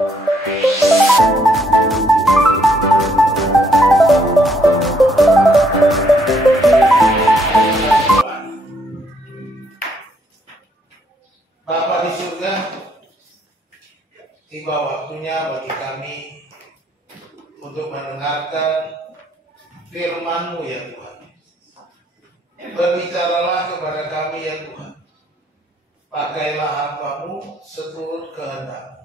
Bapa di surga, tiba waktunya bagi kami untuk mendengarkan firman-Mu ya Tuhan. Berbicaralah kepada kami ya Tuhan. Pakailah hamba-Mu seturut kehendak-Mu.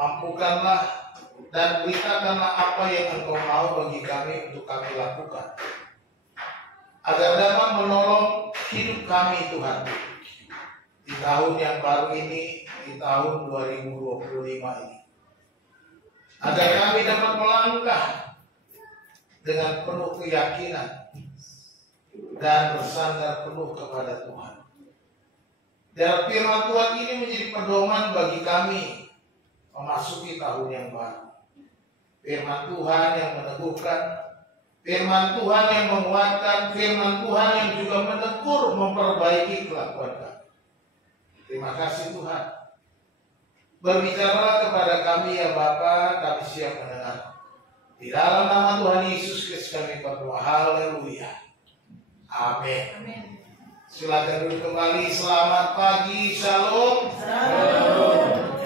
Mampukanlah dan beritakanlah apa yang Engkau mau bagi kami untuk kami lakukan, agar dapat menolong hidup kami Tuhan di tahun yang baru ini, di tahun 2025 ini, agar kami dapat melangkah dengan penuh keyakinan dan bersandar penuh kepada Tuhan. Dan firman Tuhan ini menjadi pedoman bagi kami memasuki tahun yang baru. Firman Tuhan yang meneguhkan, firman Tuhan yang menguatkan, firman Tuhan yang juga menegur, memperbaiki kelakuan kami. Terima kasih Tuhan. Berbicaralah kepada kami ya Bapa, kami siap mendengar. Di dalam nama Tuhan Yesus Kristus kami berdoa. Haleluya. Amin. Silakan duduk kembali. Selamat pagi. Shalom.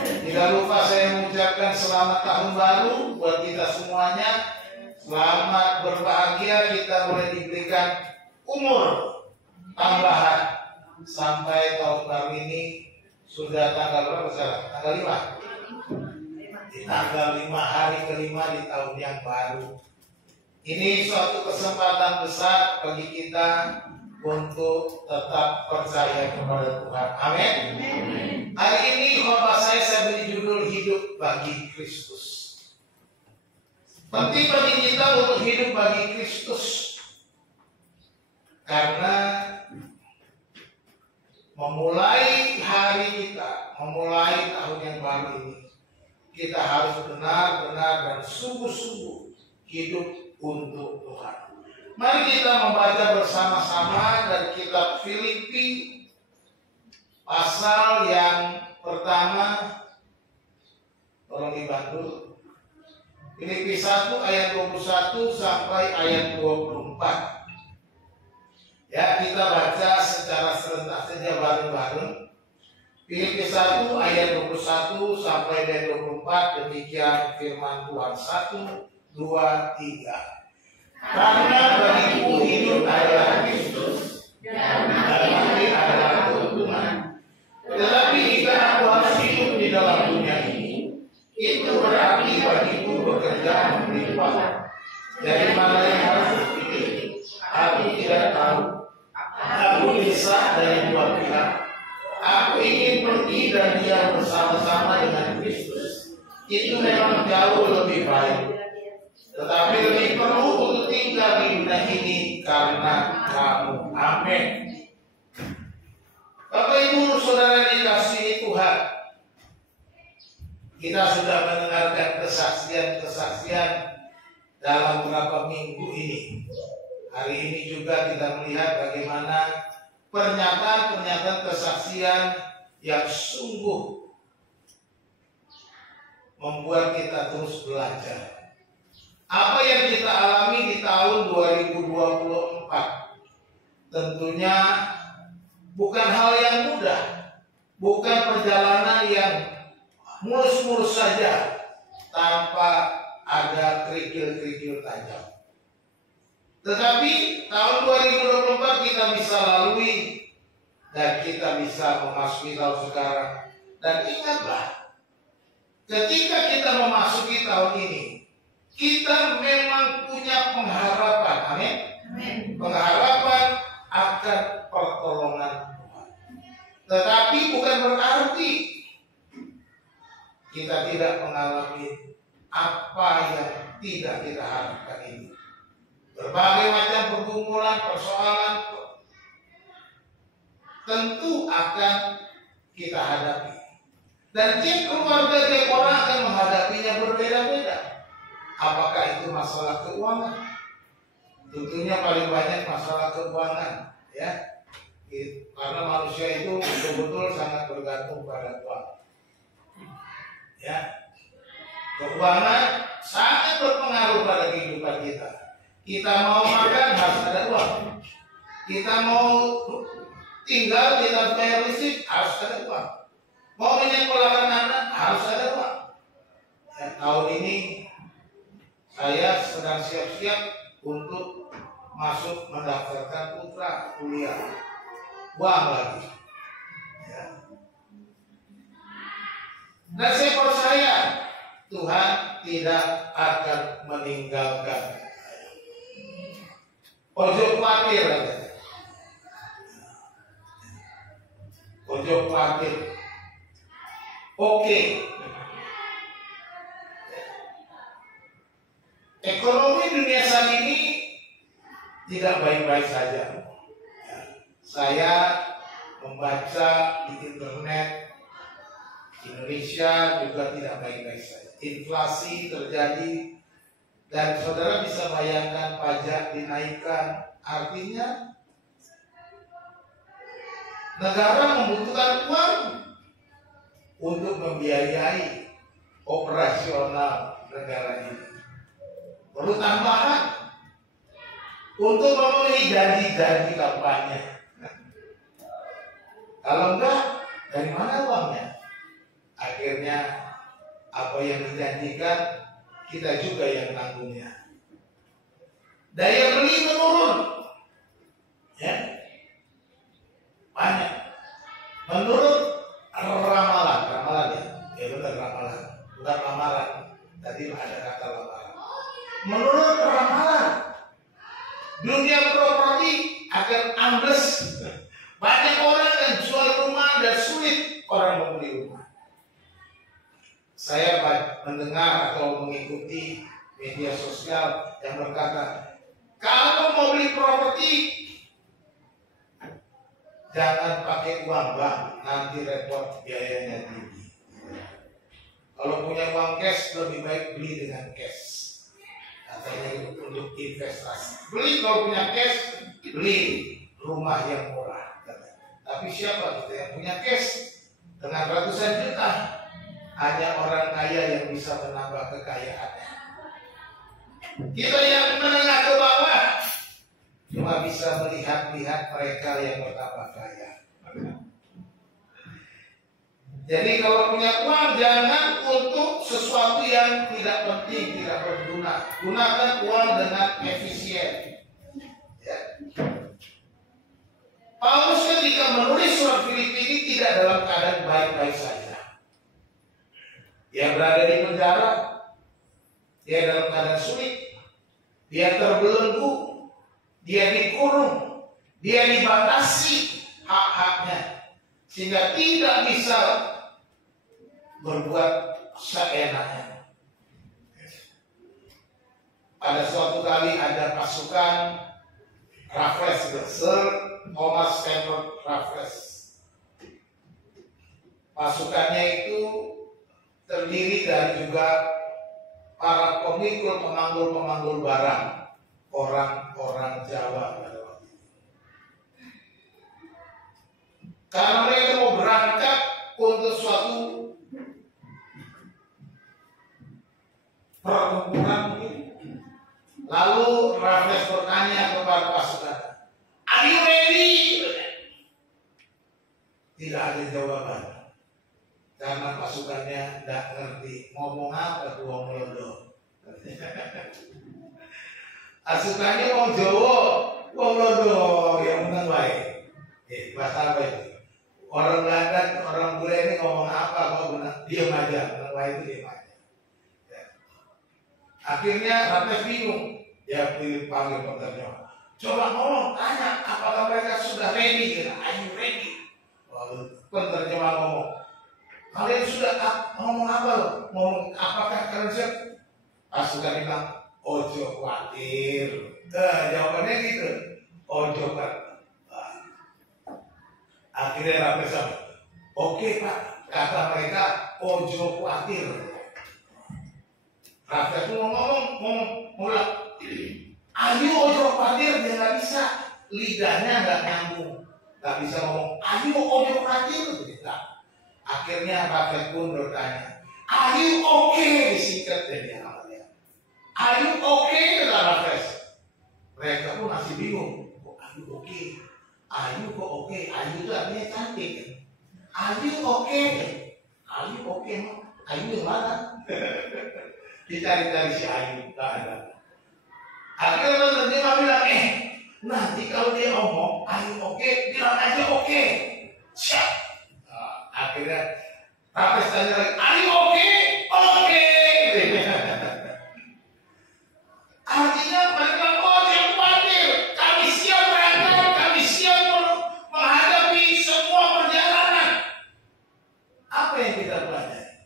Tidak lupa saya mengucapkan selamat tahun baru buat kita semuanya. Selamat berbahagia, kita boleh diberikan umur tambahan sampai tahun baru ini. Sudah tanggal berapa sekarang? Tanggal 5. Di tanggal 5, hari kelima di tahun yang baru. Ini suatu kesempatan besar bagi kita untuk tetap percaya kepada Tuhan. Amin. Hari ini khotbah saya beri judul Hidup Bagi Kristus. Penting bagi kita untuk hidup bagi Kristus, karena memulai hari kita, memulai tahun yang baru ini, kita harus benar-benar dan sungguh-sungguh hidup untuk Tuhan. Mari kita membaca bersama-sama dari kitab Filipi pasal yang pertama. Tolong dibantu. Filipi 1 ayat 21 sampai ayat 24. Ya, kita baca secara serentak saja bareng-bareng. Filipi 1 ayat 21 sampai ayat 24, demikian firman Tuhan. 1, 2, 3. Karena bagiku hidup adalah Kristus dan mati adalah keuntungan. Tetapi jika aku harus hidup di dalam dunia ini, itu berarti bagiku bekerja melimpah. Dari mana yang harus dipilih, aku tidak tahu. Aku bisa dari dua pihak. Aku ingin pergi dan diam bersama-sama dengan Kristus. Itu memang jauh lebih baik. Tetapi lebih perlu untuk tinggal di dunia ini karena kamu. Amin. Bapak Ibu Saudara dikasihi Tuhan, kita sudah mendengarkan kesaksian-kesaksian dalam beberapa minggu ini. Hari ini juga kita melihat bagaimana pernyataan-pernyataan kesaksian yang sungguh membuat kita terus belajar. Apa yang kita alami di tahun 2024 tentunya bukan hal yang mudah, bukan perjalanan yang mulus-mulus saja tanpa ada kerikil-kerikil tajam. Tetapi tahun 2024 kita bisa lalui dan kita bisa memasuki tahun sekarang. Dan ingatlah, ketika kita memasuki tahun ini, kita memang punya pengharapan. Amin. Pengharapan akan pertolongan Tuhan. Tetapi bukan berarti kita tidak mengalami apa yang tidak kita harapkan ini. Berbagai macam pergumulan, persoalan tentu akan kita hadapi. Dan tiap keluarga, tiap orang akan menghadapinya berbeda-beda. Apakah itu masalah keuangan? Tentunya paling banyak masalah keuangan, ya. Karena manusia itu betul-betul sangat bergantung pada Tuhan. Ya, keuangan sangat berpengaruh pada kehidupan kita. Kita mau makan harus ada uang. Kita mau tinggal di tempat bayar listrik harus ada uang. Mau menyekolahkan anak harus ada uang. Ya, tahun ini saya sedang siap-siap untuk masuk mendaftarkan putra kuliah. Uang lagi. Ya. Dan saya percaya Tuhan tidak akan meninggalkan. Ojo khawatir, ojo khawatir. Oke. Ekonomi dunia saat ini tidak baik-baik saja. Saya membaca di internet, Indonesia juga tidak baik-baik saja. Inflasi terjadi dan saudara bisa bayangkan pajak dinaikkan. Artinya negara membutuhkan uang untuk membiayai operasional negara ini. Perlu tambahan untuk memenuhi janji-janji kampanye. Kalau enggak, dari mana uangnya? Akhirnya apa yang dijanjikan kita juga yang tanggungnya. Daya beli menurun, ya, banyak. Menurut ramalan ya benar ramalan, bukan lamaran. Tadi ada kata lamaran. Menurut ramalan, dunia properti akan ambles. Banyak orang yang jual rumah dan sulit orang membeli rumah. Saya mendengar atau mengikuti media sosial yang berkata, kalau mau beli properti jangan pakai uang bank, nanti repot, biayanya tinggi. Kalau punya uang cash lebih baik beli dengan cash. Katanya untuk investasi. Beli kalau punya cash, beli rumah yang murah. Tapi siapa kita yang punya cash dengan ratusan juta? Hanya orang kaya yang bisa menambah kekayaannya. Kita yang menengah ke bawah cuma bisa melihat-lihat mereka yang bertambah kaya. Jadi kalau punya uang jangan untuk sesuatu yang tidak penting, tidak berguna. Gunakan uang dengan efisien. Ya. Paulus ketika menulis surat Filipi ini tidak dalam keadaan baik-baik saja. Dia berada di penjara, dia dalam keadaan sulit, dia terbelenggu, dia dikurung, dia dibatasi hak-haknya, sehingga tidak bisa berbuat seenaknya. Pada suatu kali ada pasukan Raffles, Sir Thomas Stamford Raffles. Pasukannya itu terdiri dari juga para pemikul, pemanggul barang, orang-orang Jawa pada waktu itu. Karena mereka mau berangkat untuk suatu pertempuran mungkin. Lalu Raffles bertanya kepada pasukan, "Are you ready?" Tidak ada jawaban. Karena pasukannya tidak ngerti ngomong apa tuh wong Londo. Pasukannya wong Jawa, wong Londo yang menang baik. Bahasa apa itu? Orang Belanda, orang bule ini ngomong apa kok benar? Diam aja, menang baik itu diam aja. Ya. Akhirnya Raffles bingung. Dia panggil penerjemah. Coba ngomong, tanya apakah mereka sudah ready? Are you ready? Lalu penerjemah ngomong, kalian sudah ngomong apa loh? Ngomong apakah kalian siap? Pasukan bilang, ojo khawatir. Jawabannya gitu, ojo khawatir. Akhirnya Raffles sama, oke Pak, kata mereka ojo khawatir. Raffles ngomong mulai, ayo ojo khawatir, dia nggak bisa, lidahnya nggak nyambung, nggak bisa ngomong, ayo ojo khawatir, tidak. Akhirnya Raffles pun bertanya, Are you okay? Disingkat jadi awalnya. Are you okay? Kata Raffles. Mereka pun masih bingung. Oh, are you okay? Are you kok okay? Are you itu artinya cantik. Are you okay? Are you okay? Ayu yang mana? Dicari-cari si Ayu, gak ada. Akhirnya terjemah bilang, nanti kalau dia ngomong, Ayu oke, bilang aja oke. Siap. Akhirnya Raffles tanya lagi, Ayu oke? Oke. Artinya mereka yang khawatir. Kami siap berangkat, kami siap menghadapi semua perjalanan. Apa yang kita pelajari?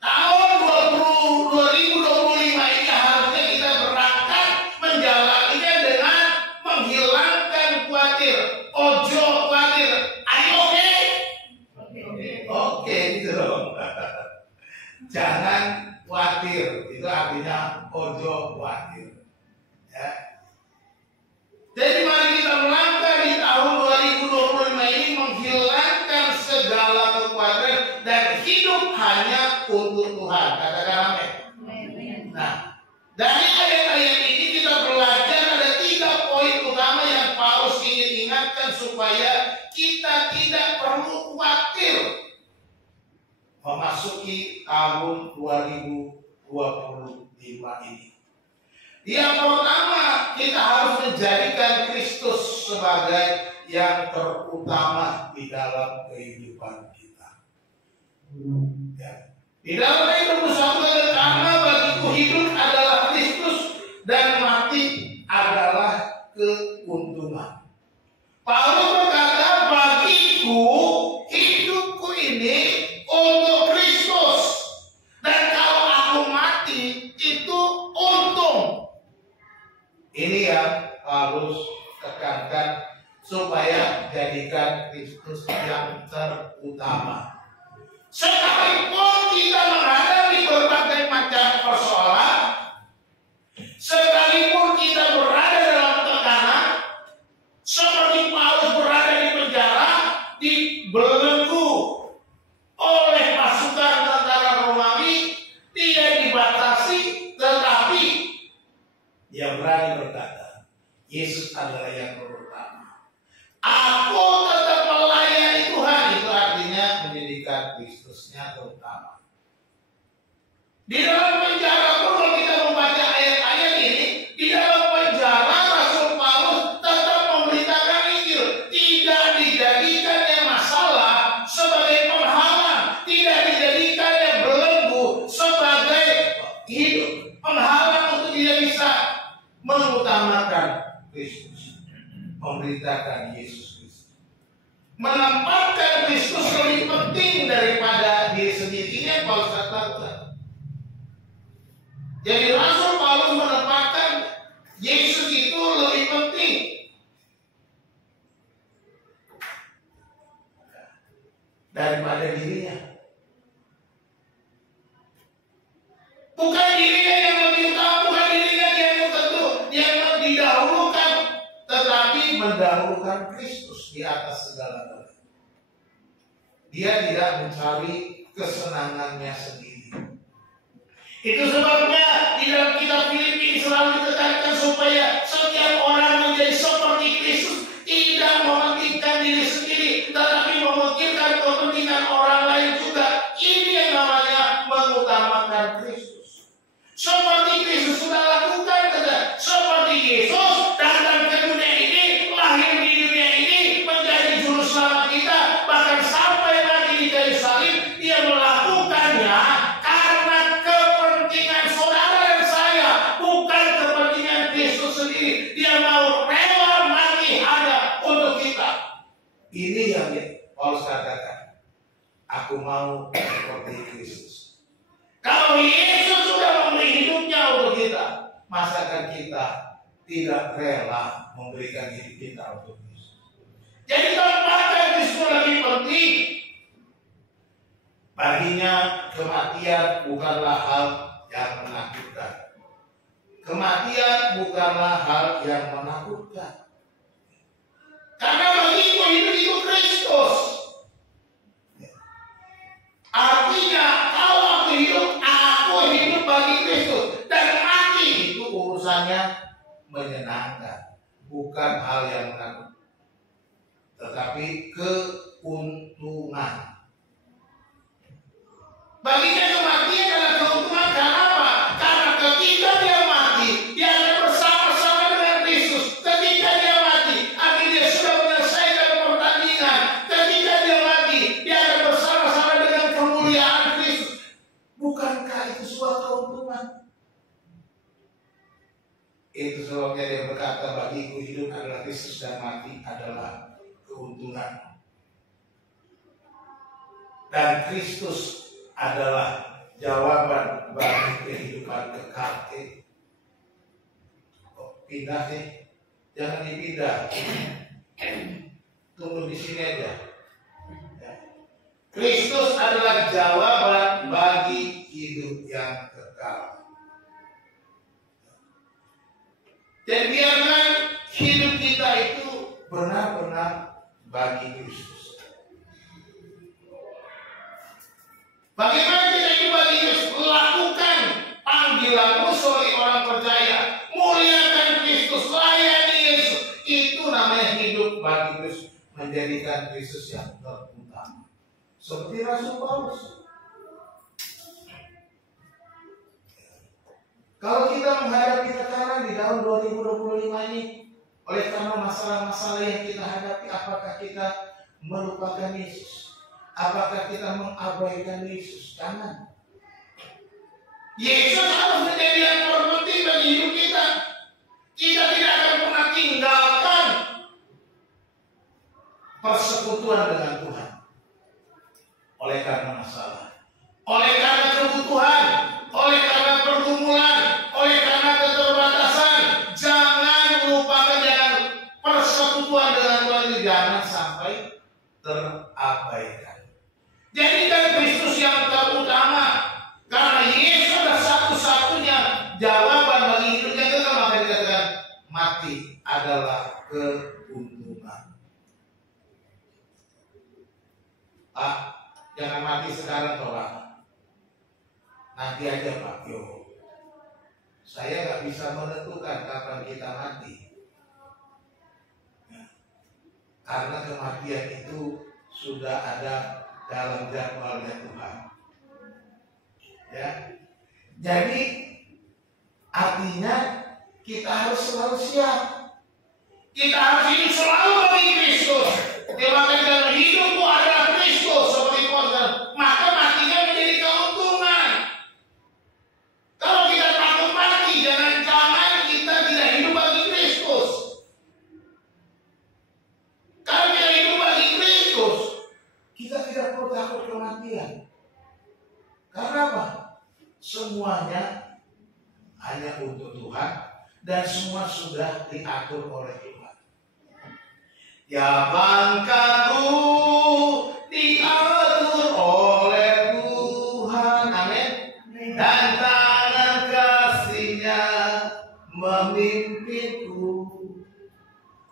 Tahun 2025 ini harusnya kita berangkat menjalaninya dengan menghilangkan khawatir. Ojo khawatir. Ayo oke? Oke gitu dong. Jangan khawatir. Itu artinya ojo khawatir. Ya. Jadi mari kita melangkah di tahun 2025 ini menghilangkan segala kekhawatiran dan hidup hanya untuk Tuhan. Katakan amin. Nah, dari ayat-ayat ini kita belajar ada 3 poin utama yang Paulus ingin ingatkan supaya kita tidak perlu khawatir memasuki tahun 2025 ini. Yang pertama, kita harus menjadikan Kristus sebagai yang terutama di dalam kehidupan kita. Ya. Di dalam hidup bersama, karena bagiku hidup adalah Kristus dan mati adalah keuntungan. Paulus berkata, bagiku hidupku ini untuk Kristus, dan kalau aku mati itu untung. Ini yang harus tekankan supaya jadikan Kristus yang terutama. Sekalipun kita menghadapi berbagai macam persoalan, sekalipun kita berada dalam tekanan, seperti Paulus berada di penjara, dibelenggu oleh pasukan tentara Romawi, tidak dibatasi, tetapi dia berani berkata, Yesus adalah yang terutama. Aku tetap melayani Tuhan. Itu artinya menjadikan Kristusnya terutama. Di dalam penjara pun kalau kita membaca ayat-ayat ini, di dalam penjara Rasul Paulus tetap memberitakan Injil. Tidak dijadikannya masalah sebagai penghalang, tidak dijadikannya belenggu sebagai hidup penghalang untuk dia bisa mengutamakan Kristus, memberitakan Yesus Kristus, menempatkan Kristus lebih penting daripada diri sendiri. Ini yang Paulus katakan. Jadi Rasul Paulus menempatkan Yesus itu lebih penting daripada dirinya. Bukan dirinya yang lebih utama, bukan dirinya yang tentu yang didahulukan, tetapi mendahulukan Kristus di atas segala-galanya. Dia tidak mencari kesenangannya sendiri. Itu sebabnya di dalam kitab Filipi selalu ditekankan supaya setiap orang menjadi seperti Kristus, tidak mementingkan diri sendiri, tetapi mementingkan kepentingan orang lain juga. Ini yang namanya mengutamakan Kristus. Seperti Kristus sudah lakukan, seperti Yesus datang ke dunia ini, lahir di dunia ini, menjadi juru selamat kita, bahkan sampai mati di kayu salib, dia melakukannya karena kepentingan saudara dan saya, bukan kepentingan Kristus sendiri. Dia mau rela mati hanya untuk kita. Ini yang Paulus katakan, aku mau seperti Kristus. Kalau Yesus sudah memberi hidupnya untuk kita, masakan kita tidak rela memberikan hidup kita untuk Yesus? Jadi tempatkan Kristus lebih penting. Baginya kematian bukanlah hal yang menakutkan. Kematian bukanlah hal yang menakutkan. Karena bagiku hidup itu Kristus. Artinya kalau aku hidup bukan hal yang menakut, tetapi keuntungan. Baginya kematian adalah keuntungan. Karena apa? Karena ketika dia mati, dia akan bersama-sama dengan Kristus. Ketika dia mati, artinya dia sudah menyelesaikan pertandingan. Ketika dia mati, dia akan bersama-sama dengan kemuliaan Kristus. Bukankah itu sebuah keuntungan? Itu sebabnya dia berkata, bagiku hidup adalah Kristus dan mati adalah keuntungan. Dan Kristus adalah jawaban bagi kehidupan kekal. Pindah sih, jangan dipindah. Tunggu di sini aja. Kristus adalah jawaban bagi hidup yang kekal. Dan biarkan hidup kita itu benar-benar bagi Kristus. Bagaimana kita hidup bagi Kristus? Lakukan panggilanmu sebagai orang percaya. Muliakan Kristus, layani Yesus. Itu namanya hidup bagi Kristus. Menjadikan Kristus yang terutama. Seperti Rasul Paulus. Kalau kita menghadapi tekanan di tahun 2025 ini, oleh karena masalah-masalah yang kita hadapi, apakah kita melupakan Yesus? Apakah kita mengabaikan Yesus? Jangan. Yesus harus menjadi yang terpenting bagi hidup kita. Kita tidak akan pernah tinggalkan persekutuan dengan Tuhan. Oleh karena masalah, oleh karena kebutuhan, oleh karena pergumulan, oleh karena keterbatasan, jangan lupakan, jangan persekutuan dengan Tuhan itu jangan sampai terabaikan. Jadikan Kristus yang terutama, karena Yesus adalah satu-satunya jawaban bagi hidupnya. Kita maka dikatakan mati adalah keuntungan. Pak, jangan mati sekarang Pak. Nanti aja Pak. Yo, saya nggak bisa menentukan kapan kita mati. Karena kematian itu sudah ada dalam jadwalnya Tuhan. Ya. Jadi artinya kita harus selalu siap. Kita harus hidup selalu bagi Kristus. Maka dalam hidupmu adalah Kristus seperti Paulus. Maka matinya menjadi keuntungan. Kalau kita takut mati, jangan-jangan kita tidak hidup bagi Kristus. Kalau kita hidup bagi Kristus, kita tidak perlu takut kematian. Karena apa? Semuanya hanya untuk Tuhan dan semua sudah diatur oleh Tuhan. Ya langkahku diatur oleh Tuhan, amin. Dan tangan kasih-Nya memimpinku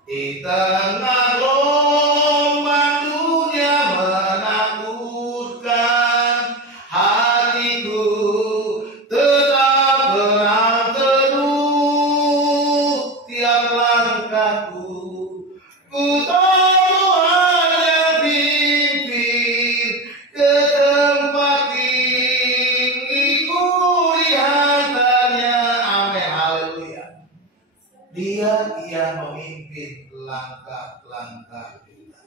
di tengah gelombang dunia menakutkan. Hatiku tetap tenang teduh tiap langkahku. Ku tahu Tuhan yang pimpin ke tempat tinggiku di hantarnya. Amin, haleluya. Dia yang memimpin langkah-langkah kita.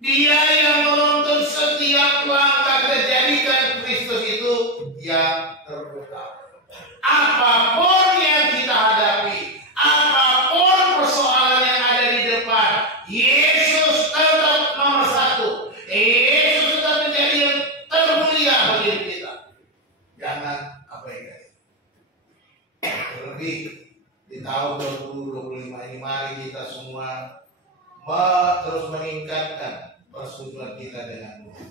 Dia yang menuntun setiap langkah. Jadikan Kristus itu yang terutama. Apapun yang kita hadapi, apapun persoalan yang ada di depan, Yesus tetap nomor satu. Yesus tetap menjadi yang termulia bagi kita. Jangan abaikan. Terlebih di tahun 2025 ini, mari kita semua terus meningkatkan persekutuan kita dengan Tuhan,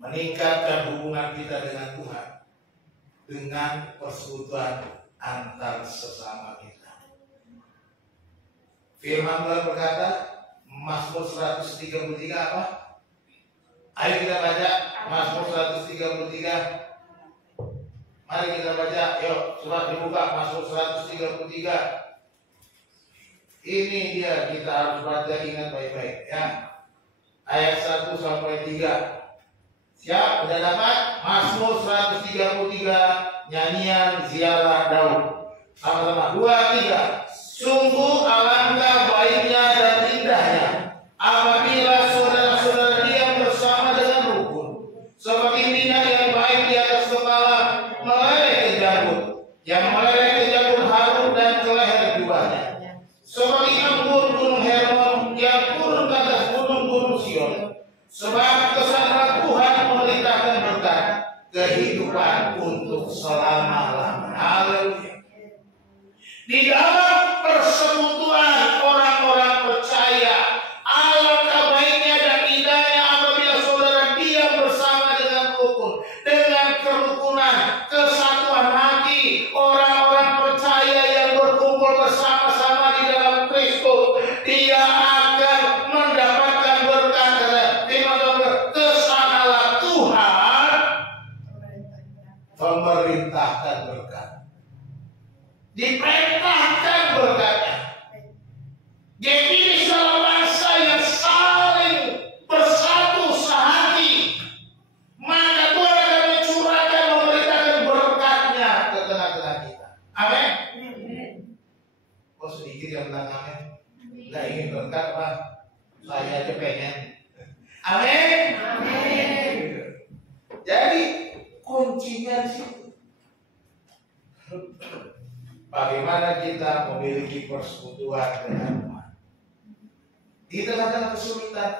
meningkatkan hubungan kita dengan Tuhan dengan persekutuan antar sesama kita. Firman Tuhan berkata, Mazmur 133 apa? Ayo kita baca Mazmur 133. Mari kita baca, yuk surat dibuka Mazmur 133. Ini dia, kita harus baca, ingat baik-baik ya. Ayat 1 sampai 3. Siap? Sudah dapat? Mazmur 133, nyanyian ziarah Daud. Sama-sama. 2, 3. Sungguh alangkah baiknya dan indahnya apabila saudara-saudara dia bersama dengan rukun. Seperti minyak yang baik di atas kepala meleleh ke janggut, yang meleleh ke janggut Harun dan ke leher jubahnya. Seperti embun gunung Hermon yang turun ke atas gunung-gunung Sion. Sebab kesana Tuhan memerintahkan berkat kehidupan untuk selama-lamanya. Haleluya. Di dalam persekutuan orang-orang percaya, alangkah baiknya dan indahnya apabila saudara diam bersama dengan rukun, dengan kerukunan, kesatuan hati. Orang-orang percaya yang berkumpul bersama-sama di dalam Kristus, dia akan mendapatkan berkat. Kesanalah Tuhan memerintahkan berkat. Diperintahkan berkatnya. Jadi ini salah bangsa yang saling bersatu sehati, maka Tuhan akan mencurahkan, memerintahkan berkatnya ke tengah-tengah kita. Amin. Oh sedikit yang bilang amin. Nggak ingin berkat Pak, saya aja pengen. Amin. Amin. Jadi kuncinya di situ. Bagaimana kita memiliki persekutuan dengan Tuhan. Di tengah-tengah kesulitan,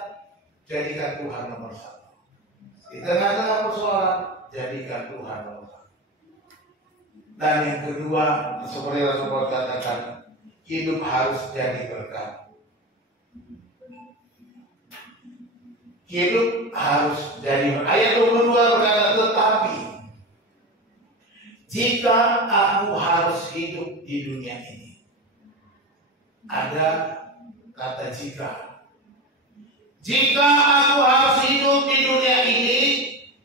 jadikan Tuhan nomor satu. Di tengah-tengah persoalan, jadikan Tuhan nomor satu. Dan yang kedua, seperti Rasul katakan, hidup harus jadi berkat. Hidup harus jadi berkat. Ayat 22 berkata, tetapi jika aku harus hidup di dunia ini. Ada kata jika. Jika aku harus hidup di dunia ini,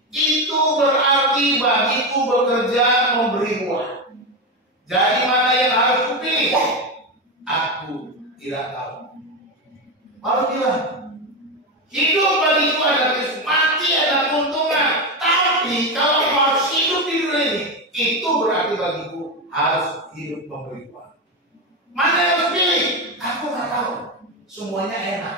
itu berarti bagiku bekerja memberi buah. Jadi mana yang harus kupilih? Aku tidak tahu. Malu bilang, hidup bagiku adalah Kristus, mati adalah keuntungan. Tapi kalau harus hidup di dunia ini, itu berarti bagiku harus hidup memberi buah. Mana yang harus pilih? Aku nggak tahu. Semuanya enak.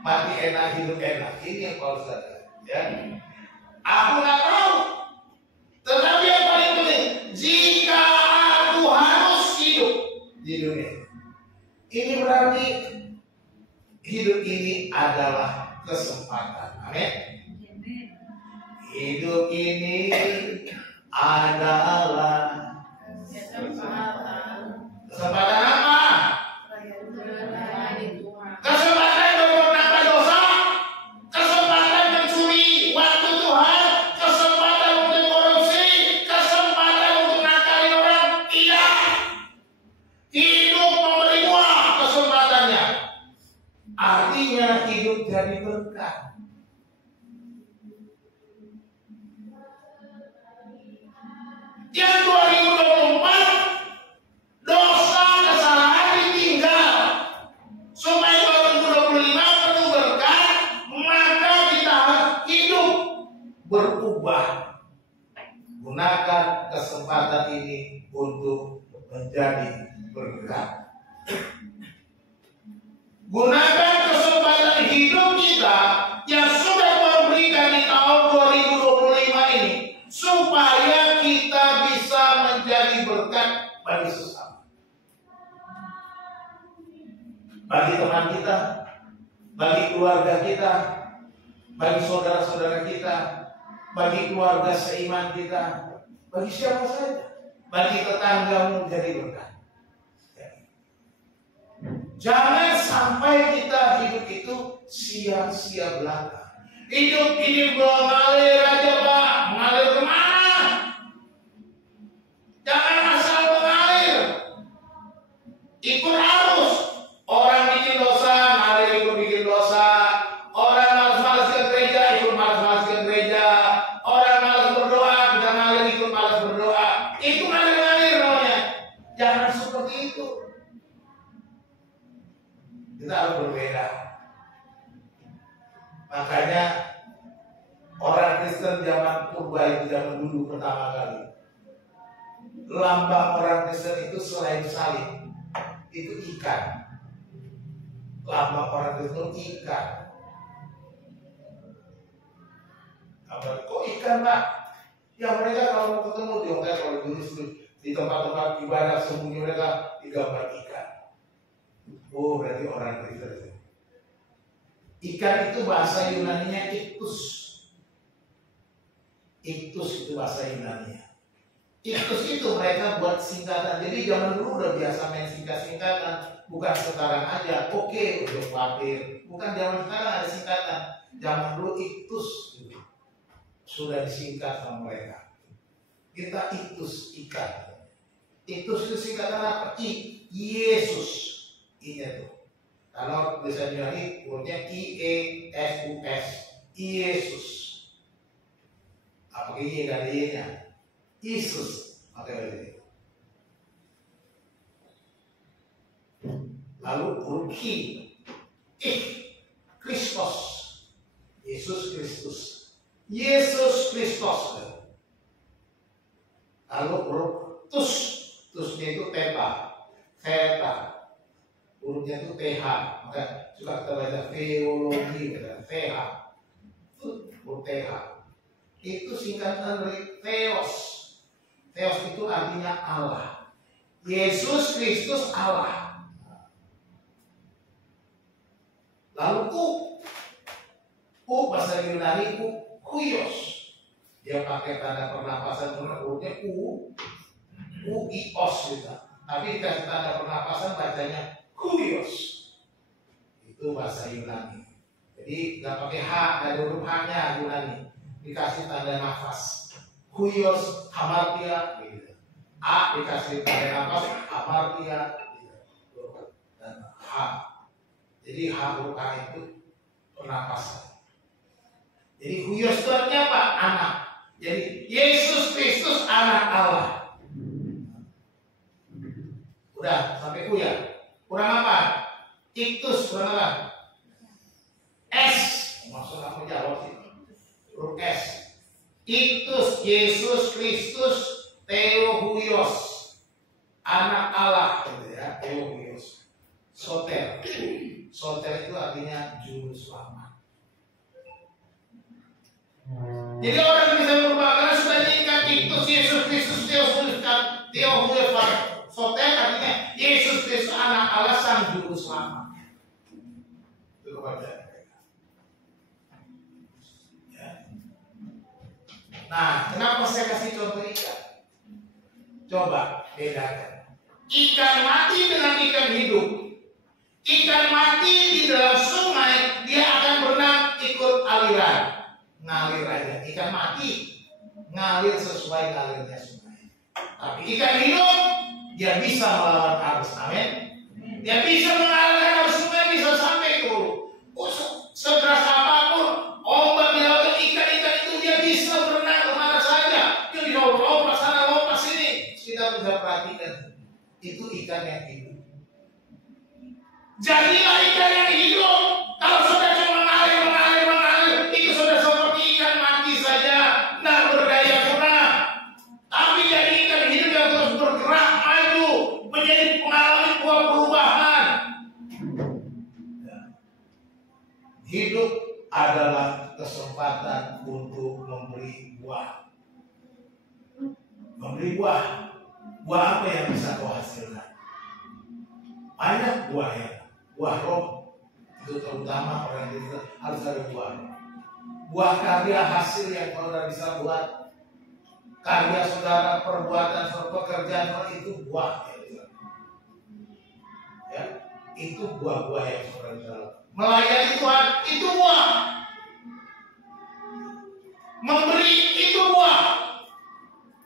Mati enak, hidup enak. Ini yang Paulus katakan. Ya. Aku nggak tahu. Tetapi yang paling penting, jika aku harus hidup di dunia, ini berarti hidup ini adalah kesempatan. Amin. Hidup ini adalah kesempatan apa? Kesempatan berbuat dosa, kesempatan mencuri waktu Tuhan, kesempatan untuk korupsi, kesempatan untuk nakali orang. Tidak. Hidup memberi buah kesempatannya. Artinya hidup jadi berkat. Yang 2024 dosa kesalahan ditinggal, supaya 2025 penuh berkat, maka kita harus hidup berubah. Gunakan kesempatan ini untuk menjadi berkat. Gunakan kesempatan hidup kita yang sudah Tuhan berikan di tahun 2025 ini, supaya kita bisa menjadi berkat bagi sesama, bagi teman kita, bagi keluarga kita, bagi saudara-saudara kita, bagi keluarga seiman kita, bagi siapa saja, bagi tetanggamu jadi berkat. Jangan sampai kita hidup itu sia-sia belaka. Hidup ini mengalir aja Pak, mengalir kemana? Jangan asal mengalir, ikut arus. Orang bikin dosa, ngalir ikut bikin dosa. Orang malas-malas ke gereja, ikut malas-malas ke gereja. Orang malas berdoa, kita ngalir ikut malas berdoa. Itu ngalir-ngalir namanya. Jangan seperti itu. orang Kristen zaman purba itu, zaman dulu pertama kali, lambang orang Kristen itu selain salib itu ikan. Lambang orang Kristen itu ikan. Kok ikan, Pak? Ya mereka kalau mau ketemu di hotel, kalau di tempat-tempat ibadah sembunyi mereka digambar ikan. Oh, berarti orang Kristen. Ikan itu bahasa Yunaninya iktus. Iktus itu bahasa Yunaninya. Iktus itu mereka buat singkatan. Jadi zaman dulu udah biasa main singkatan. Bukan sekarang aja. Oke, udah khawatir. Bukan zaman sekarang ada singkatan. Zaman dulu iktus sudah disingkat sama mereka. Kita iktus ikan. Iktus itu singkatan apa? Yesus. I-nya tuh. Kalau tulisan Yunani hurufnya I-E-S-U-S. Yesus. Apa Y gak ada Y-nya? Yesus. Makanya lalu huruf K. Kristus. Yesus Kristus. Yesus Kristus. Lalu huruf tus. Tusnya itu teta. Theta. Hurufnya itu TH. Maka suka kita baca teologi. TH. Huruf TH. Itu singkatan dari Theos. Theos itu artinya Allah. Yesus Kristus Allah. Lalu U bahasa Yunani Huios. Dia pakai tanda pernapasan, hurufnya Uios gitu. Tapi dikasih tanda pernapasan bacanya Huios. Itu bahasa Yunani. Jadi nggak pakai H, nggak ada huruf H-nya Yunani. Dikasih tanda nafas. Huios, hamartia, gitu. A dikasih tanda nafas, hamartia, gitu. Dan H. Jadi H huruf H itu pernapasan. Jadi Huios itu artinya apa? Anak. Jadi Yesus Kristus anak Allah. Udah sampai U ya. Kurang apa? Iktus kurang apa? S. Maksud aku jawab sih. Huruf S. Iktus Yesus Kristus Theohuios. Anak Allah gitu ya, Theohuios. Soter. Soter itu artinya juru selamat. Jadi orang bisa berubah karena sudah diikat Iktus Yesus Kristus Theohuios. Soter artinya Yesus Kristus anak Allah sang juru selamat. Itu kepada mereka. Ya. Nah, kenapa saya kasih contoh ikan? Coba bedakan. Ikan mati dengan ikan hidup. Ikan mati di dalam sungai dia akan berenang ikut aliran, ngalir aja. Ikan mati ngalir sesuai ngalirnya sungai. Tapi ikan hidup dia bisa melawan arus. Amin. Dia bisa mengalirkan arus sungai, bisa sampai ke hulu. Sekeras apapun ombak di laut, ikan-ikan itu dia bisa berenang kemana saja. Dia lompat sana, lompat sini. Kita bisa perhatikan itu ikan yang hidup. Jadilah ikan yang hidup. Kalau sudah cuma mengalir, itu sudah seperti ikan mati saja, tidak berdaya guna. Tapi jadi ikan hidup yang terus bergerak maju, menjadi mengalami buah perubahan. Hidup adalah kesempatan untuk memberi buah. Memberi buah. Buah apa yang bisa kau hasilkan? Banyak buah ya. Buah roh itu terutama orang itu harus ada buah. Buah karya hasil yang saudara bisa buat, karya saudara, perbuatan, pekerjaan itu buah. Ya, itu buah-buah yang saudara bisa lakukan. Melayani Tuhan itu buah. Memberi itu buah.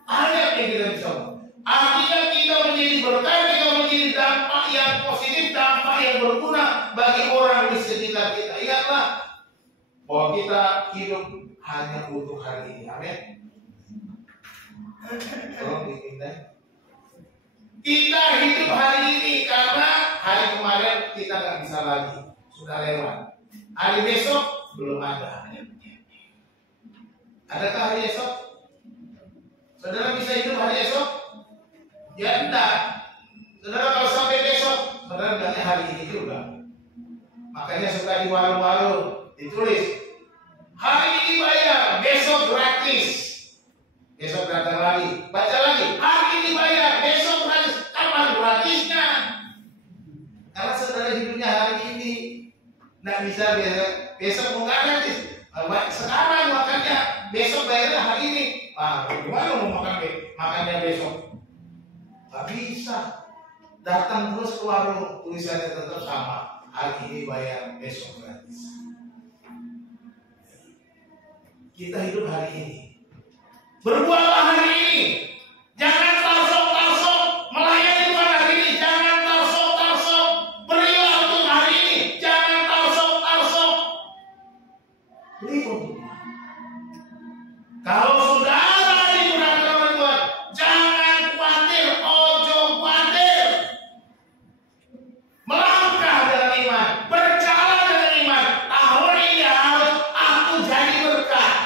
Ada yang kita bisa buat. Artinya kita menjadi berkat, kita menjadi dampak yang positif, dampak yang berguna bagi orang di sekitar kita. Ingatlah bahwa kita hidup hanya untuk hari ini. Amin. Tolong dipindah. Kita hidup hari ini karena hari kemarin kita nggak bisa lagi, sudah lewat. Hari besok belum ada. Adakah hari esok? Saudara bisa hidup hari esok? Ya enggak. Saudara kalau sampai besok, saudara bilangnya hari ini juga. Makanya suka di warung-warung ditulis, hari ini bayar, besok gratis. Besok datang lagi, baca lagi, hari ini bayar, besok gratis. Kapan gratisnya? Karena saudara hidupnya hari ini, nggak bisa besok mau gratis. Sekarang makannya, besok bayarnya hari ini. Gimana mau makannya besok? Gak bisa. Datang terus ke warung, tulisannya tetap sama. Hari ini bayar, besok gratis. Kita hidup hari ini. Berbuatlah hari ini. Jangan tarsok-tarsok melayani Tuhan hari ini. Jangan tarsok-tarsok berilah untuk hari ini. Jangan tarsok-tarsok beri untuk Tuhan. Kalau saudara digunakan oleh Tuhan, jangan khawatir, ojo khawatir. Melangkah dengan iman, berjalan dengan iman. Tahun ini harus aku jadi berkat.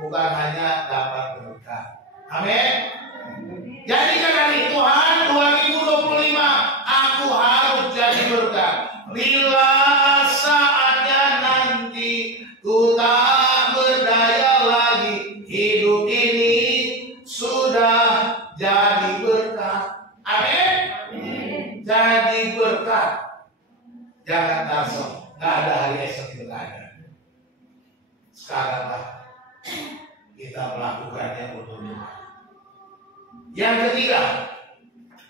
Bukan hanya dapat berkat. Amin. Jadikan hari Tuhan 2025 aku harus jadi berkat. Bila saatnya nanti ku tak berdaya lagi, hidup ini sudah jadi berkat. Amin. Jadi berkat. Jangan tarsok. Gak ada hari esok itu gak ada. Sekaranglah kita melakukannya untuk Tuhan. Yang ketiga,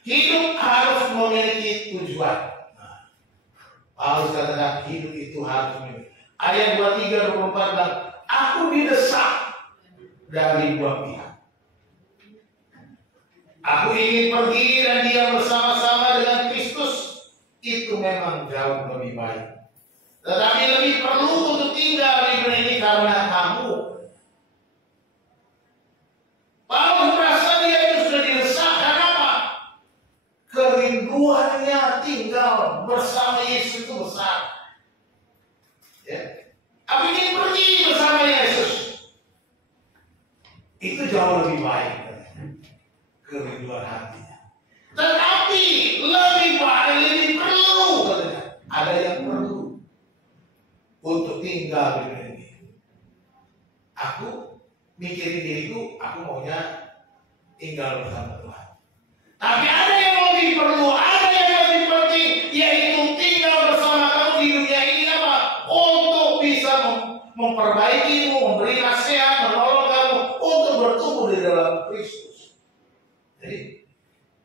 hidup harus memiliki tujuan. Paulus katakan hidup itu harus memiliki. Ayat 23 24 bilang, aku didesak dari dua pihak. Aku ingin pergi dan dia bersama-sama dengan Kristus. Itu memang jauh lebih baik. Tetapi lebih perlu untuk tinggal di dunia ini karena kamu. Paulus merasa dia itu sudah didesak. Kenapa? Kerinduannya tinggal bersama Yesus itu besar. Ya. Aku ingin pergi bersama Yesus. Itu jauh lebih baik. Kerinduan hatinya. Tetapi lebih baik, lebih perlu katanya. Ada yang perlu untuk tinggal di dunia ini. Aku mikirin diriku, aku maunya tinggal bersama Tuhan. Tapi ada yang lebih perlu, ada yang lebih penting, yaitu tinggal bersama kamu di dunia ini apa? Untuk bisa memperbaikimu, memberi nasihat, menolong kamu untuk bertumbuh di dalam Kristus. Jadi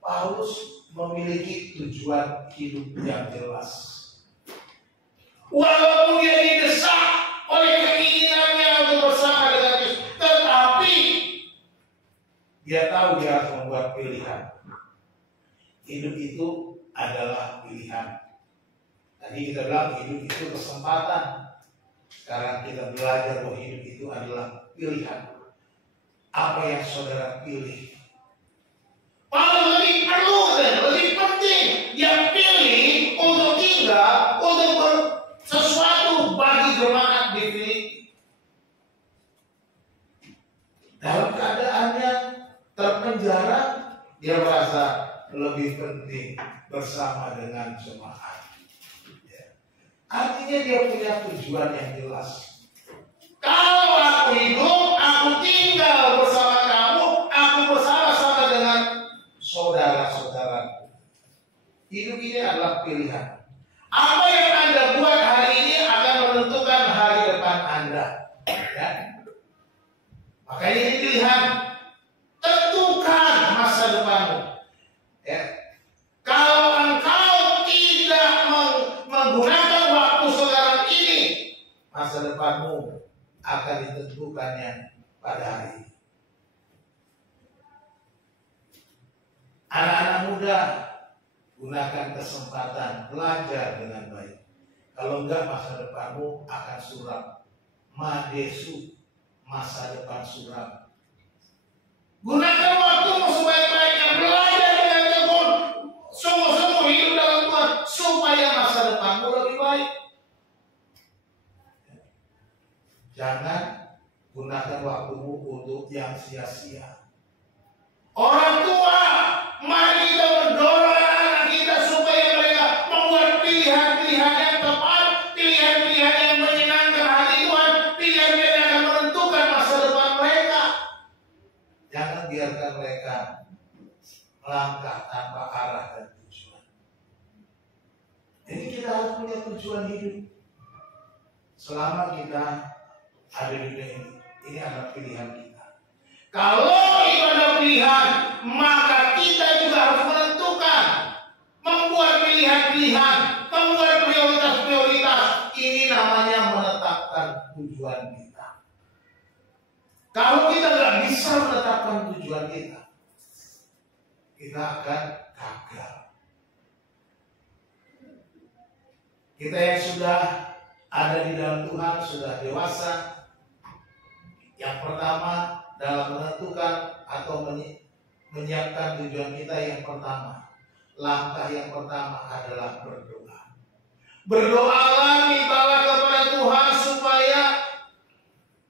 Paulus memiliki tujuan hidup yang jelas. Walaupun dia didesak oleh keinginannya untuk bersama dengan Kristus, tetapi dia tahu dia harus membuat pilihan. Hidup itu adalah pilihan. Tadi kita bilang hidup itu kesempatan. Sekarang kita belajar bahwa hidup itu adalah pilihan. Apa yang saudara pilih? Paling lebih perlu dan lebih penting dia pilih untuk tinggal, untuk sesuatu bagi jemaat di Filipi. Dalam keadaannya terpenjara, dia merasa lebih penting bersama dengan jemaat. Artinya dia punya tujuan yang jelas. Kalau aku hidup, aku tinggal bersama kamu, aku bersama-sama dengan saudara-saudaraku. Hidup ini adalah pilihan. Apa yang Anda buat hari ini akan menentukan hari depan Anda. Ya? Makanya ini pilihan. Tentukan masa depanmu. Ya. Kalau engkau tidak menggunakan waktu sekarang ini, masa depanmu akan ditentukannya pada hari ini. Anak-anak muda, gunakan kesempatan belajar dengan baik. Kalau enggak, masa depanmu akan suram. Madesu, masa depan suram. Gunakan waktumu sebaik-baiknya, belajar dengan tekun, sungguh-sungguh hidup dalam Tuhan, supaya masa depanmu lebih baik. Jangan gunakan waktumu untuk yang sia-sia. Orang tua, mari kita mendorong anak kita supaya mereka membuat pilihan-pilihan yang tepat, pilihan-pilihan yang menyenangkan hati Tuhan, pilihan-pilihan yang akan menentukan masa depan mereka. Jangan biarkan mereka melangkah tanpa arah dan tujuan. Jadi kita harus punya tujuan hidup. Selama kita ada di dunia ini adalah pilihan kita. Kalau itu adalah pilihan, maka kita juga harus menentukan, membuat pilihan-pilihan, membuat prioritas-prioritas. Ini namanya menetapkan tujuan kita. Kalau kita nggak bisa menetapkan tujuan kita, kita akan gagal. Kita yang sudah ada di dalam Tuhan, sudah dewasa, yang pertama dalam menentukan atau menyiapkan tujuan kita, yang pertama, langkah yang pertama adalah berdoa. Berdoalah, mintalah kepada Tuhan supaya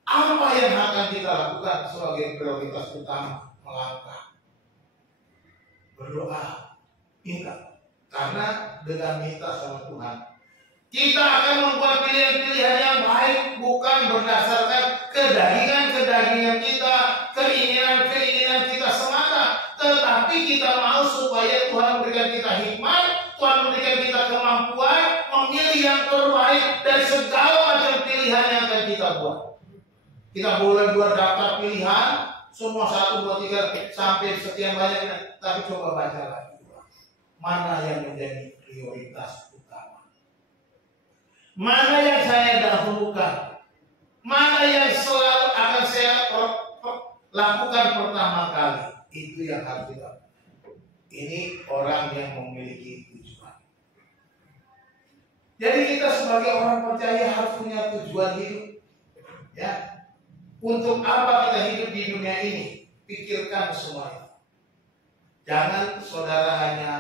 apa yang akan kita lakukan sebagai prioritas utama melangkah. Berdoa, minta. Karena dengan minta sama Tuhan, kita akan membuat pilihan-pilihan yang baik, bukan berdasarkan kedagingan kita, keinginan kita semata. Tetapi kita mau supaya Tuhan memberikan kita hikmat, Tuhan memberikan kita kemampuan memilih yang terbaik dari segala macam pilihan yang akan kita buat. Kita boleh buat daftar pilihan, semua 1, 2, 3 sampai sekian banyak. Tapi coba baca lagi, mana yang menjadi prioritas utama, mana yang saya dahulukan, mana yang selalu akan saya lakukan pertama kali. Itu yang harus kita. Ini orang yang memiliki tujuan. Jadi kita sebagai orang percaya harus punya tujuan hidup. Ya, untuk apa kita hidup di dunia ini? Pikirkan semuanya. Jangan saudara hanya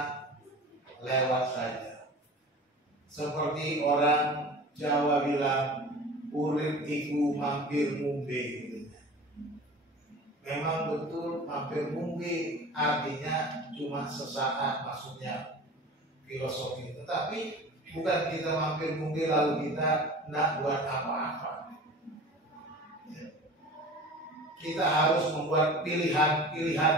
lewat saja. Seperti orang Jawa bilang, urip iku mampir mumbe. Memang betul mampir mumbe artinya cuma sesaat, maksudnya filosofi. Tetapi bukan kita mampir mumbe lalu kita nak buat apa-apa. Kita harus membuat pilihan-pilihan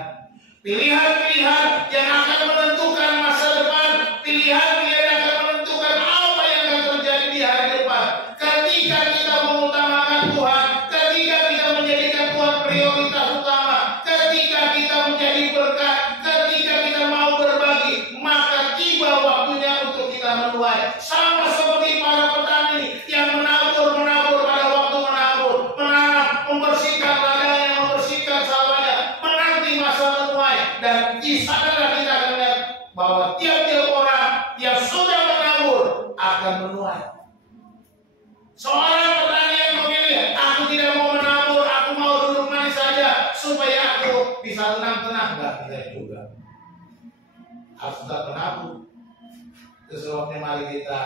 yang akan menentukan masa depan, pilihan-pilihan yang akan menentukan apa yang akan terjadi di hari depan. Ketika kita mengutamakan Tuhan, ketika kita menjadikan Tuhan prioritas utama, ketika kita menjadi berkat, ketika kita mau berbagi, maka tiba waktunya untuk kita menuai. Sama seperti para petani yang menabur pada waktu menabur, menanam, membersihkan ladangnya, membersihkan sawahnya, menanti masa menuai. Dan di sanalah kita akan melihat bahwa tiap-tiap orang yang sudah menabur akan menuai. Seorang petani yang memilih, aku tidak mau menabur, aku mau duduk manis saja supaya aku bisa tenang-tenang. Enggak, tidak juga. Harus tetap menabur. Itu sebabnya mari kita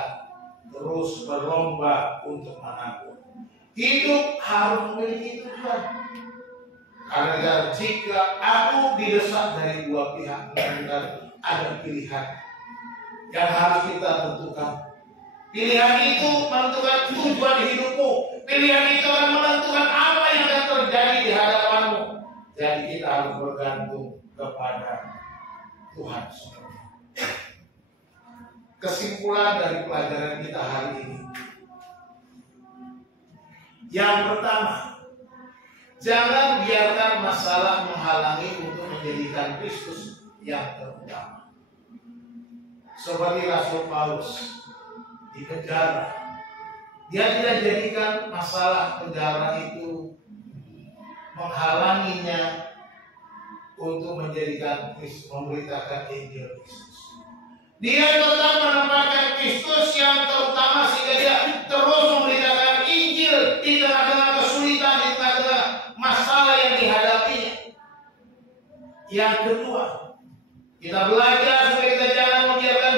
terus berlomba untuk menabur. Hidup harus memiliki tujuan. Karena jika aku didesak dari dua pihak, dan ada pilihan yang harus kita tentukan. Pilihan itu menentukan tujuan hidupmu. Pilihan itu akan menentukan apa yang akan terjadi di hadapanmu. Jadi kita harus bergantung kepada Tuhan. Kesimpulan dari pelajaran kita hari ini. Yang pertama, jangan biarkan masalah menghalangi untuk menjadikan Kristus yang terutama. Seperti Rasul Paulus di penjara, dia tidak jadikan masalah penjara itu menghalanginya untuk menjadikan Kristus, memberitakan Injil Kristus. Dia tetap menempatkan Kristus yang terutama sehingga dia terus memberitakan Injil di tengah-tengah kesulitan, di tengah-tengah masalah yang dihadapinya. Yang kedua, kita belajar supaya kita jangan membiarkan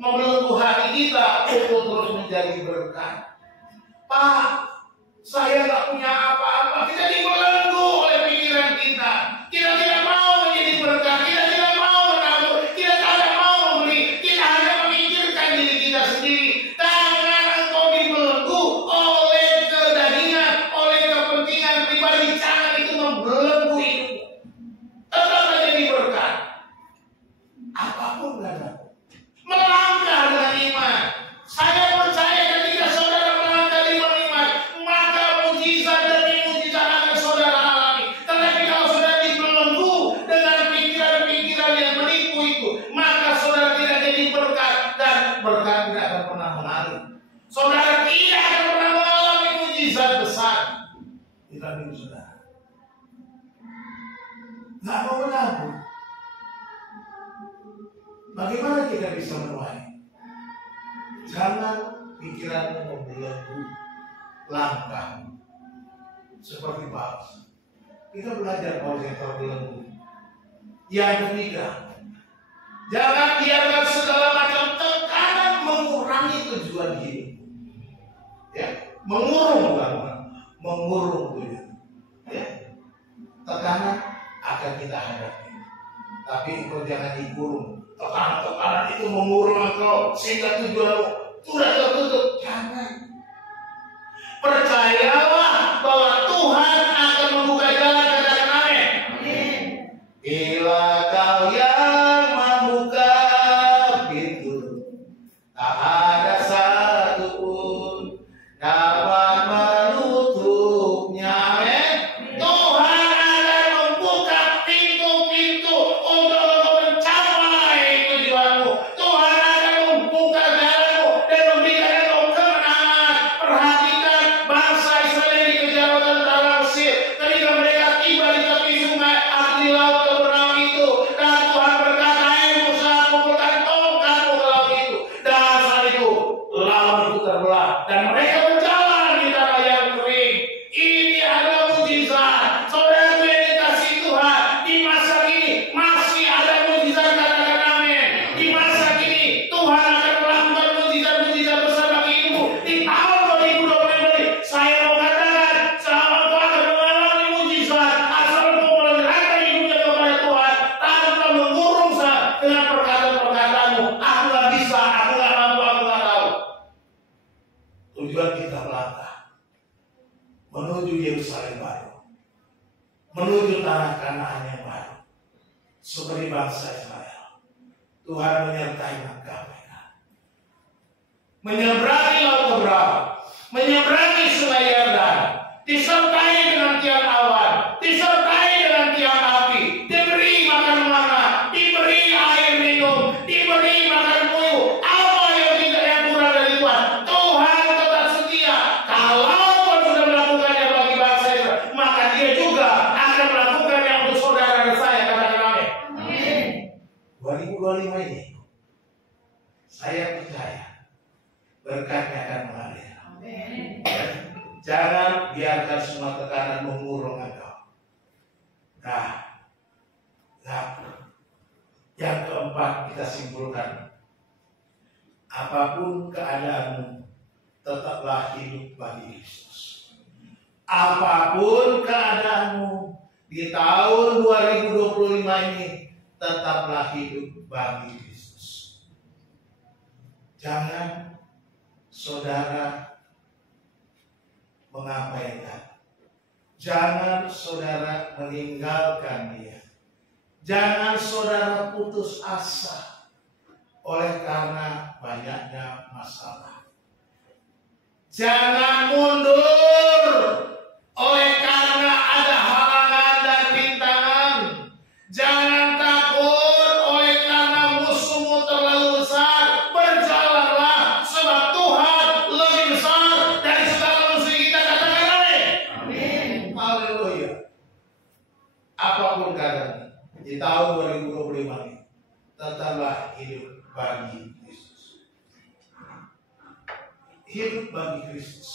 membelenggu hati kita untuk terus menjadi berkat. Pak, saya nggak punya apa pikiran hidup saudara. Nggak mau menabung. Bagaimana kita bisa menuai? Jangan pikiranmu membelenggu langkahmu seperti Paulus. Kita belajar Paulus yang terbelenggu. Yang ketiga, jangan biarkan segala macam tekanan mengurangi tujuan hidup. Ya, mengurung tujuan. Ya, tekanan akan kita hadapi. Tapi engkau jangan dikurung. Tekanan itu mengurung engkau sehingga tujuanmu sudah tertutup. Jangan. Percayalah bahwa Tuhan akan membuka jalan. Katakan amin. Bila kau yang membuka pintu, tak ada satu pun dapat menutupnya. Amin. Tuhan akan membuka pintu-pintu untuk mencapai tujuanmu. Tuhan akan membuka jalanmu dan memberikan engkau kemenangan. Perhatikan bangsa Israel yang dikejar oleh tentara Mesir. Ketika mereka tiba di tepi sungai, di laut kebenaran itu, dan Tuhan berkata, "Hai Musa, pukulkan tongkatmu ke laut itu." Dan saat itu laut itu terbelah dan mereka berjalan di tanah yang kering. Ini adalah mujizat. Saudara yang dikasihi Tuhan, di masa ini masih ada mujizat. Katakan amin. Di masa ini Tuhan akan melakukan mujizat-mujizat besar bagi hidupmu. Di tahun 2020 ini saya mau katakan, selama engkau akan mengalami mujizat asal engkau menyerahkan hidupnya kepada Tuhan tanpa mengurung dengan perkataan-perkataanmu. Aku nggak bisa, aku nggak mampu, aku nggak tahu. Tujuan kita melangkah menuju Yerusalem baru, menuju tanah Kanaan yang baru. Seperti bangsa Israel, Tuhan menyertai langkah mereka. Menyeberangi laut keberapa, menyeberangi sungai Yordan, disertai dengan tiang awan, disertai dengan tiang api, diberi makan mana, diberi air minum, diberi makan puyuh. Apa yang tidak yang kurang dari Tuhan? Tuhan tetap setia. Kalau Tuhan sudah melakukannya bagi bangsa Israel, maka Dia juga akan melakukannya untuk saudara dan saya. Katakan amin. 2025 ini saya percaya berkatnya akan mengalir. Jangan biarkan semua tekanan mengurung engkau. Nah, yang keempat kita simpulkan, apapun keadaanmu, tetaplah hidup bagi Kristus. Apapun keadaanmu di tahun 2025 ini, tetaplah hidup bagi Kristus. Jangan saudara mengabaikan. Jangan saudara meninggalkan Dia. Jangan saudara putus asa oleh karena banyaknya masalah. Jangan mundur oleh karena ada halangan dan rintangan. Jangan takut oleh karena musuhmu terlalu besar. Berjalanlah sebab Tuhan lebih besar dari segala musuh kita. Katakan amin. Haleluya. Apapun keadaan di tahun 2025 ini, tetaplah hidup bagi Kristus. Hidup bagi Kristus.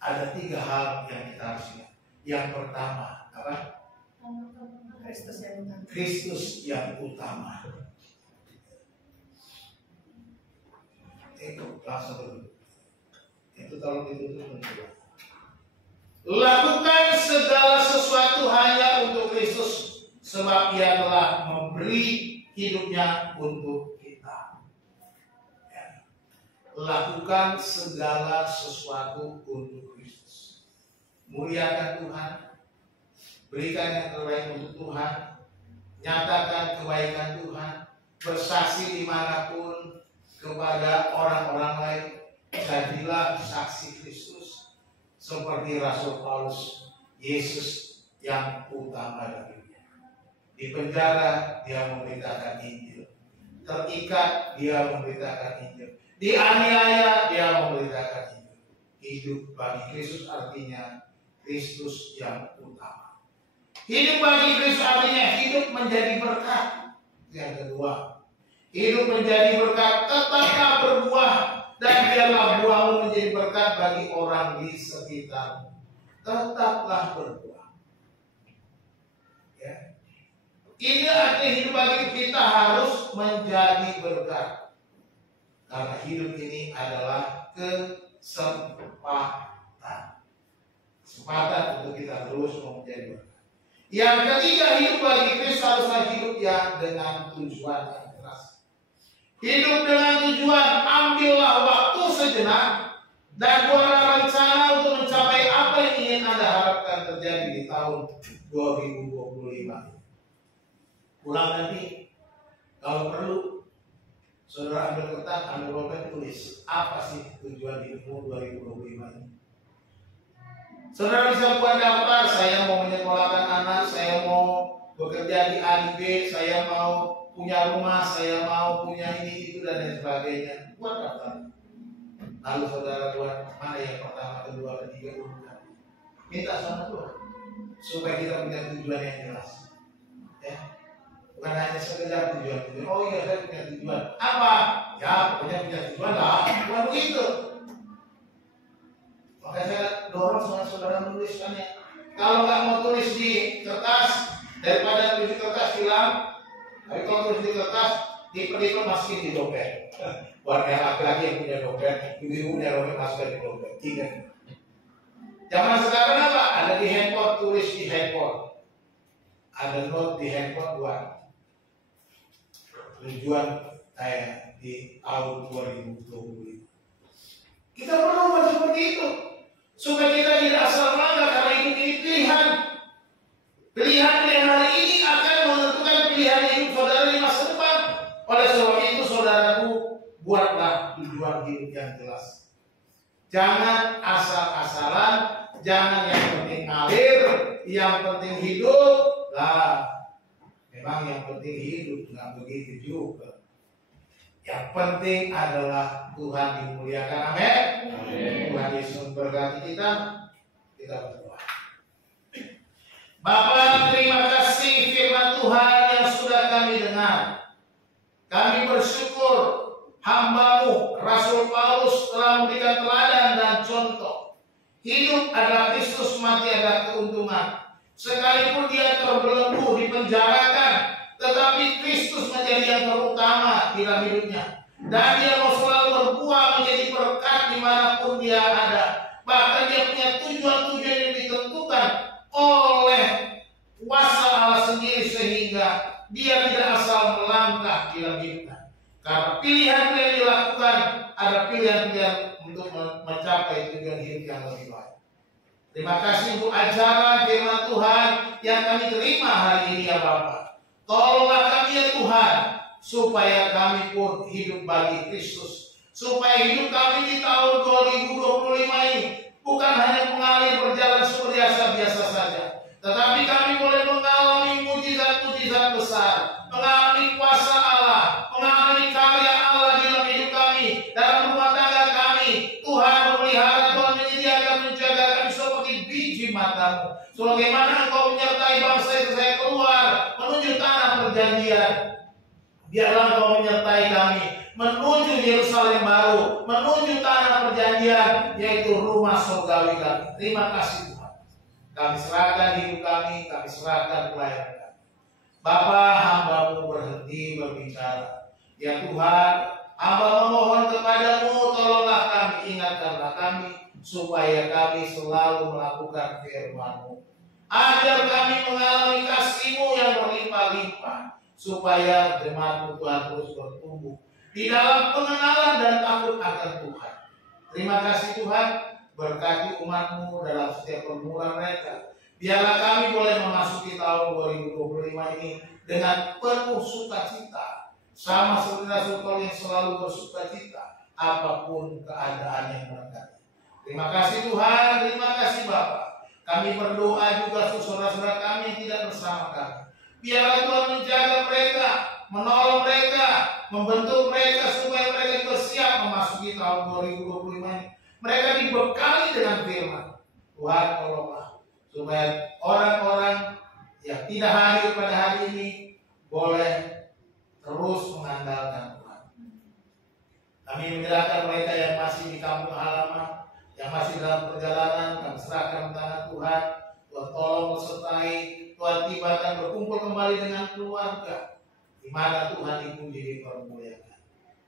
Ada 3 hal yang kita harus ingat. Yang pertama, apa? Kristus yang utama. Itu langsung dulu. Itu tolong ditutup dulu. Lakukan segala sesuatu hanya untuk Kristus, sebab Ia telah memberi hidupnya untuk kita. Ya. Lakukan segala sesuatu untuk Kristus. Muliakan Tuhan. Berikan yang terbaik untuk Tuhan. Nyatakan kebaikan Tuhan. Bersaksi dimanapun kepada orang-orang lain. Jadilah saksi Kristus. Seperti Rasul Paulus. Yesus yang utama baginya. Di penjara dia memberitakan Injil. Terikat dia memberitakan Injil. Dianiaya dia memberitakan Injil. Hidup bagi Kristus artinya Kristus yang utama. Hidup bagi Kristus artinya hidup menjadi berkat. Yang kedua, hidup menjadi berkat, tetaplah berbuah dan biarlah buahmu menjadi berkat bagi orang di sekitarmu. Tetaplah berbuah. Ya. Ini artinya hidup bagi kita harus menjadi berkat. Karena hidup ini adalah kesempatan. Kesempatan untuk kita terus menjadi berkat. Yang ketiga, hidup bagi Kristus haruslah hidup yang dengan tujuan yang jelas. Hidup dengan tujuan, ambillah waktu sejenak dan buatlah rencana untuk mencapai apa yang ingin Anda harapkan terjadi di tahun 2025. Pulang nanti, kalau perlu, saudara ambil kertas, ambil pulpen, tulis apa sih tujuan hidupmu 2025 ini. Saudara bisa buat daftar, saya mau menyekolahkan anak, saya mau bekerja di A di B, saya mau punya rumah, saya mau punya ini, itu, dan lain sebagainya. Buat daftar. Lalu saudara buat mana yang pertama, kedua, ketiga, keempat. Minta sama Tuhan supaya kita punya tujuan yang jelas. Ya. Bukan hanya sekedar tujuan. Oh iya, saya punya tujuan. Apa? Ya, pokoknya punya tujuan lah. Bukan begitu. Maka saya dorong sama saudara menuliskannya. Kalau nggak mau tulis di kertas, daripada tulis di kertas hilang. Tapi kalau tulis di kertas, diperlukan masukin di dompet. Buat yang laki-laki yang punya dompet, ibu-ibu punya dompet, masukkan di dompet. Tiga. Zaman sekarang apa? Ada di handphone, tulis di handphone. Ada note di handphone buat tujuan saya di tahun 2020. Kita perlu buat seperti itu supaya kita tidak asal melangkah, karena hidup ini pilihan. Pilihan hari ini akan menentukan pilihan hidup saudara di masa depan. Oleh sebab itu saudaraku, buatlah tujuan hidup yang jelas. Jangan asal-asalan, jangan yang penting ngalir, yang penting hidup. Lah, memang yang penting hidup, nggak begitu juga. Yang penting adalah Tuhan dimuliakan. Amin. Tuhan Yesus memberkati kita. Kita berdoa. Bapa, terima kasih firman Tuhan yang sudah kami dengar. Kami bersyukur hamba-Mu Rasul Paulus telah memberikan teladan dan contoh. Hidup adalah Kristus, mati adalah keuntungan. Sekalipun dia terbelenggu, dipenjarakan, tetapi Kristus menjadi yang terutama di dalam hidupnya. Dan dia mau selalu berbuah menjadi berkat dimanapun dia ada. Bahkan dia punya tujuan-tujuan yang ditentukan oleh kuasa Allah sendiri, sehingga dia tidak asal melangkah di dalam hidupnya. Karena pilihan yang dilakukan ada pilihan-pilihan untuk mencapai tujuan hidup yang lebih baik. Terima kasih untuk ajaran firman Tuhan yang kami terima hari ini ya Bapa. Tolonglah kami ya Tuhan, supaya kami pun hidup bagi Kristus. Supaya hidup kami di tahun 2025 ini bukan hanya mengalir berjalan seperti biasa saja, tetapi kami boleh mengalami mujizat-mujizat besar, mengalami kuasa Allah, mengalami karya Allah di dalam hidup kami, dalam rumah tangga kami. Tuhan memelihara, Tuhan menyediakan, menjaga kami seperti biji matamu. Sebagaimana Engkau menyertai bangsa Israel keluar menuju tanah perjanjian, biarlah Engkau menyertai kami menuju Yerusalem baru, menuju tanah perjanjian, yaitu rumah surgawi kami. Terima kasih Tuhan. Kami serahkan hidup kami serahkan pelayanan kami. Bapa, hamba-Mu berhenti berbicara. Ya Tuhan, hamba memohon kepadamu, tolonglah kami, ingatkanlah kami, supaya kami selalu melakukan firman-Mu. Agar kami mengalami kasih-Mu yang berlimpah-limpah, supaya jemaat-Mu Tuhan terus bertumbuh di dalam pengenalan dan takut akan Tuhan. Terima kasih Tuhan, berkati umat-Mu dalam setiap pergumulan mereka. Biarlah kami boleh memasuki tahun 2025 ini dengan penuh sukacita, sama seperti Rasul Paulus yang selalu bersukacita apapun keadaan yang mereka. Terima kasih Tuhan, terima kasih Bapa. Kami berdoa juga untuk saudara-saudara kami yang tidak bersama kami. Biarlah Tuhan menjaga mereka, menolong mereka, membentuk mereka supaya mereka juga siap memasuki tahun 2025 ini. Mereka dibekali dengan firman. Tuhan tolonglah supaya orang-orang yang tidak hadir pada hari ini boleh terus mengandalkan Tuhan. Kami menyerahkan mereka yang masih di kampung halaman, yang masih dalam perjalanan, kami serahkan tangan Tuhan. Tuhan tolong sertai, Tuhan tibakan berkumpul kembali dengan keluarga, di mana Tuhan dipuji dipermuliakan.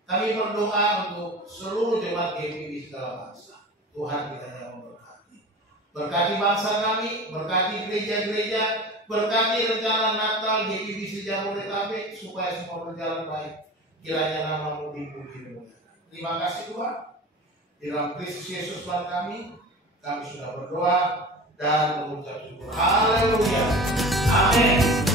Kami berdoa untuk seluruh jemaat GPI di segala bangsa. Tuhan kiranya memberkati. Berkati bangsa kami, berkati gereja-gereja, berkati rencana Natal GPI Jabodetabek supaya semua berjalan baik. Kiranya nama-Mu dipuji dimuliakan. Terima kasih Tuhan. Di dalam Kristus Yesus Tuhan kami sudah berdoa dan mengucap syukur. Haleluya. Amin.